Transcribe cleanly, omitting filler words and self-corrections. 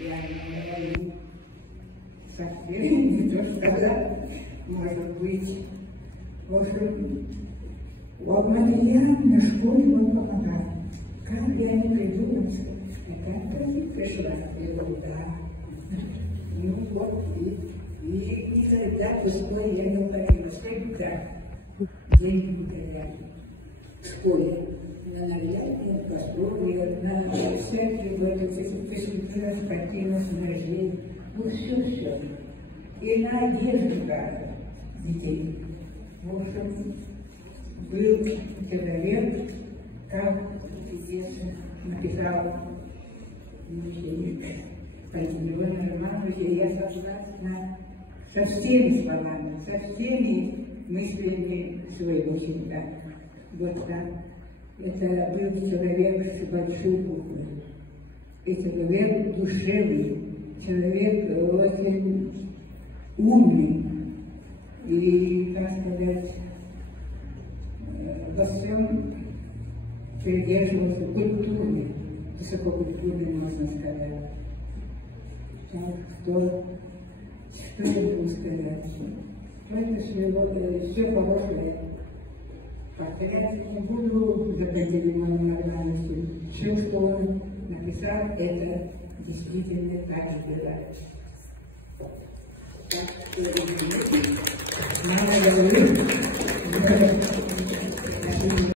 Я говорю, совсем не то сказать, может быть. В общем, вот Мария на школе он помогает. Как я не придумала, такая пришла. Я говорю, да. Ну вот, и никогда пустой я не уходила. Всегда деньги уходили в школе. На наряде, на кастрюле, на всякие вот эти спортивные снаряжения. Ну все. И на одежду даже детей. В общем, был человек, как писец написал Пантелеон Романович, и я согласна со всеми словами, со всеми мыслями своего всегда. Вот так. Это был человек с большой буквы. И человек душевный, человек очень умный. И, так сказать, во всем придерживался культуры, высококультурной, можно сказать. Так, что я могу сказать? Это все хорошее. Повторять не буду за Пантелеоном Романовичем. Все, что он написал, это действительно так бывает. Мама говорит,